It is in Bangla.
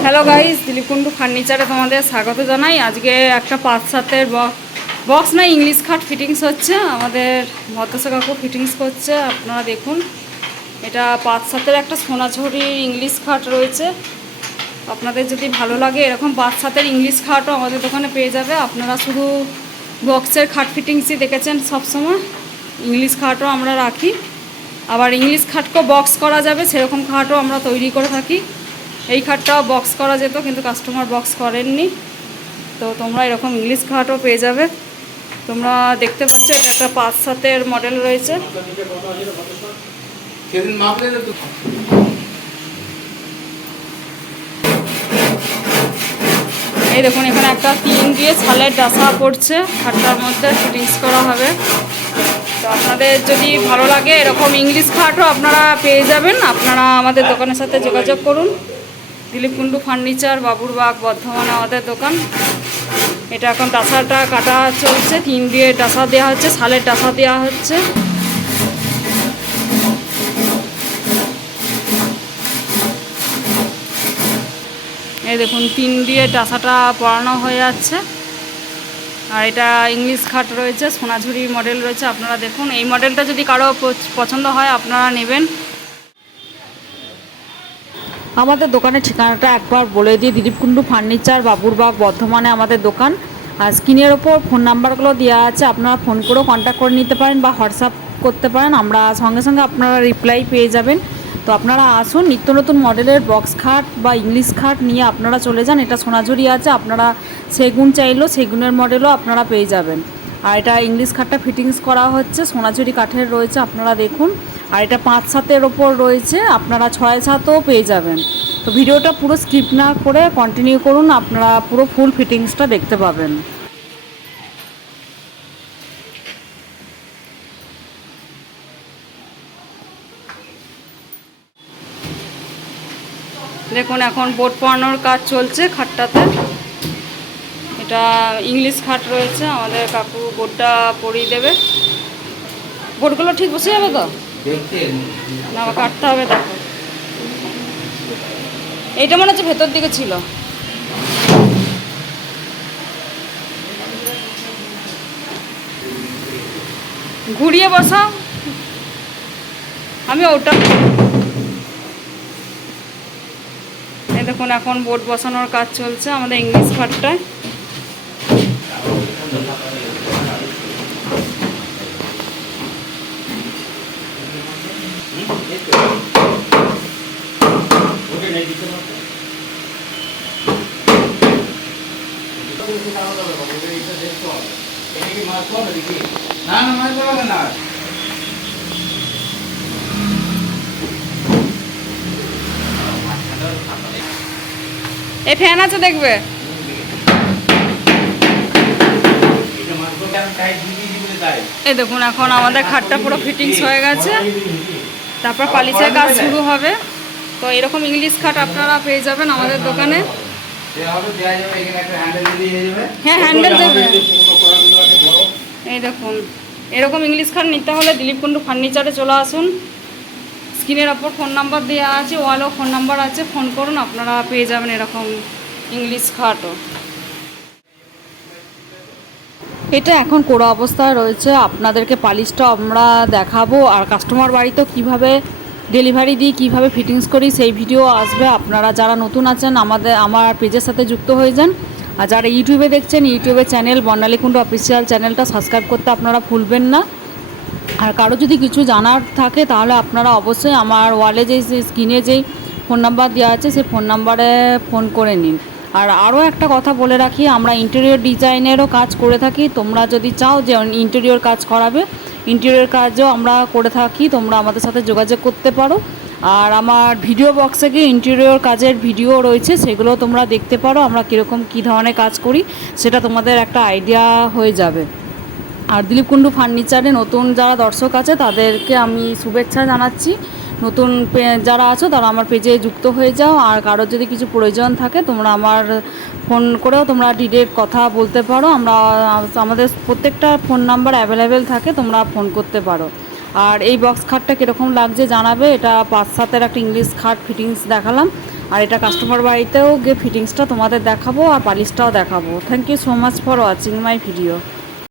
হ্যালো গাইস দিলীপকুণ্ডু ফার্নিচারে তোমাদের স্বাগত জানাই। আজকে একটা পাঁচ সাতের বক্স না ইংলিশ খাট ফিটিংস হচ্ছে। আমাদের ভদ্রসা কাকু ফিটিংস করছে। আপনারা দেখুন, এটা পাঁচ সাতের একটা সোনাঝুরি ইংলিশ খাট রয়েছে। আপনাদের যদি ভালো লাগে, এরকম পাঁচ সাতের ইংলিশ খাটও আমাদের দোকানে পেয়ে যাবে। আপনারা শুধু বক্সের খাট ফিটিংসই দেখেছেন সবসময়। ইংলিশ খাটও আমরা রাখি। আবার ইংলিশ খাটকেও বক্স করা যাবে, সেরকম খাটও আমরা তৈরি করে থাকি। এই খাটটাও বক্স করা যেত কিন্তু কাস্টমার বক্স করেননি। তো তোমরা এরকম ইংলিশ খাটও পেয়ে যাবে। তোমরা দেখতে পাচ্ছ এটা একটা পাঁচ সাতের মডেল রয়েছে। এই দেখুন এখানে একটা তিন দিয়ে ছালের ডাসা পড়ছে। খাটটার মধ্যে ফিটিংস করা হবে। তো আপনাদের যদি ভালো লাগে এরকম ইংলিশ খাটও আপনারা পেয়ে যাবেন। আপনারা আমাদের দোকানের সাথে যোগাযোগ করুন। দিলীপ কুণ্ডু ফার্নিচার বাবুরবাগ বর্ধমান আমাদের দোকান। এটা এখন ডাসাটা কাটা চলছে তিন দিয়ে ডাসা দেওয়া হচ্ছে, ছালের ডাসা দেওয়া হচ্ছে। এই দেখুন তিন দিয়ে ডাসাটা পরানো হয়ে যাচ্ছে। আর এটা ইংলিশ খাট রয়েছে, সোনাঝুরি মডেল রয়েছে, আপনারা দেখুন। এই মডেলটা যদি কারও পছ- পছন্দ হয়, আপনারা নেবেন। আমাদের দোকানের ঠিকানাটা একবার বলে দিই, দিলীপকুণ্ডু ফার্নিচার, বাবুরবাগ, বর্ধমানে আমাদের দোকান। আর স্ক্রিনের ওপর ফোন নাম্বারগুলো দেওয়া আছে, আপনারা ফোন করেও কন্ট্যাক্ট করে নিতে পারেন বা হোয়াটসঅ্যাপ করতে পারেন। আমরা সঙ্গে সঙ্গে আপনারা রিপ্লাই পেয়ে যাবেন। তো আপনারা আসুন, নিত্য নতুন মডেলের বক্স খাট বা ইংলিশ খাট নিয়ে আপনারা চলে যান। এটা সোনাঝুরি আছে, আপনারা সেগুন চাইলেও সেগুনের মডেলও আপনারা পেয়ে যাবেন। আর এটা ইংলিশ খাটটা ফিটিংস করা হচ্ছে, সোনাঝুরি কাঠের রয়েছে, আপনারা দেখুন। আর এটা পাঁচ সাতের ওপর রয়েছে, আপনারা ছয় সাতও পেয়ে যাবেন। তো ভিডিওটা পুরো স্কিপ না করে কন্টিনিউ করুন, আপনারা পুরো ফুল ফিটিংসটা দেখতে পাবেন। দেখুন, এখন বোট পড়ানোর কাজ চলছে খাটটাতে। এটা ইংলিশ খাট রয়েছে আমাদের কাকু বোর্ডটা পরিয়ে দেবে। বোর্ডগুলো ঠিক বসে যাবে তো? না কাটতে হবে দেখো। এইটা মনে হচ্ছে ভেতর দিকে ছিল। ঘুরিয়ে বসাও। আমি ওটা দেখুন এখন বোর্ড বসানোর কাজ চলছে আমাদের ইংলিশ খাটটায়। না এই ফ্যান আছে দেখবে এটা মাছ পাবে আমি টাইট দিয়ে দিই বলে তাই এই দেখুন এখন আমাদের খাটটা পুরো ফিটিংস হয়ে গেছে। তারপর পালিশের কাজ শুরু হবে। তো এরকম ইংলিশ খাট আপনারা পেয়ে যাবেন আমাদের দোকানে। হ্যাঁ, হ্যান্ডেল দেবে। এই দেখুন এরকম ইংলিশ খাট নিতে হলে দিলীপ কুণ্ডু ফার্নিচারে চলে আসুন। স্ক্রিনের ওপর ফোন নাম্বার দেওয়া আছে ওয়ালেও ফোন নাম্বার আছে। ফোন করুন আপনারা পেয়ে যাবেন এরকম ইংলিশ খাটও। এটা এখন কোড়া অবস্থায় রয়েছে, আপনাদেরকে পালিশটা আমরা দেখাবো। আর কাস্টমার বাড়িতেও কীভাবে ডেলিভারি দিই, কীভাবে ফিটিংস করি, সেই ভিডিও আসবে। আপনারা যারা নতুন আছেন, আমাদের, আমার পেজের সাথে যুক্ত হয়ে যান। আর যারা ইউটিউবে দেখছেন, ইউটিউবে চ্যানেল বর্ণালীকুণ্ড অফিসিয়াল চ্যানেলটা সাবস্ক্রাইব করতে আপনারা ভুলবেন না। আর কারও যদি কিছু জানার থাকে, তাহলে আপনারা অবশ্যই আমার ওয়ালে যে স্ক্রিনে যেই ফোন নাম্বার দেওয়া আছে, সেই ফোন নাম্বারে ফোন করে নিন। আর আরও একটা কথা বলে রাখি, আমরা ইন্টেরিয়র ডিজাইনেরও কাজ করে থাকি। তোমরা যদি চাও যে ইন্টেরিয়র কাজ করাবে ইন্টেরিয়র কাজও আমরা করে থাকি, তোমরা আমাদের সাথে যোগাযোগ করতে পারো। আর আমার ভিডিও বক্সে গিয়ে ইন্টেরিয়র কাজের ভিডিও রয়েছে সেগুলো তোমরা দেখতে পারো, আমরা কীরকম কী ধরনের কাজ করি, সেটা তোমাদের একটা আইডিয়া হয়ে যাবে। আর দিলীপ কুণ্ডু ফার্নিচারে নতুন যারা দর্শক আছে, তাদেরকে আমি শুভেচ্ছা জানাচ্ছি। নতুন যারা আছো, তারা আমার পেজে যুক্ত হয়ে যাও। আর কারোর যদি কিছু প্রয়োজন থাকে, তোমরা আমার ফোন করেও তোমরা ডিরেক্ট কথা বলতে পারো। আমরা, আমাদের প্রত্যেকটা ফোন নাম্বার অ্যাভেলেবেল থাকে, তোমরা ফোন করতে পারো। আর এই বক্স খাটটা কীরকম লাগছে জানাবে, এটা পাঁচ সাতের একটা ইংলিশ খাট ফিটিংস দেখালাম। আর এটা কাস্টমার বাড়িতেও গিয়ে ফিটিংসটা তোমাদের দেখাবো, আর পালিশটাও দেখাবো। Thank you so much for watching my video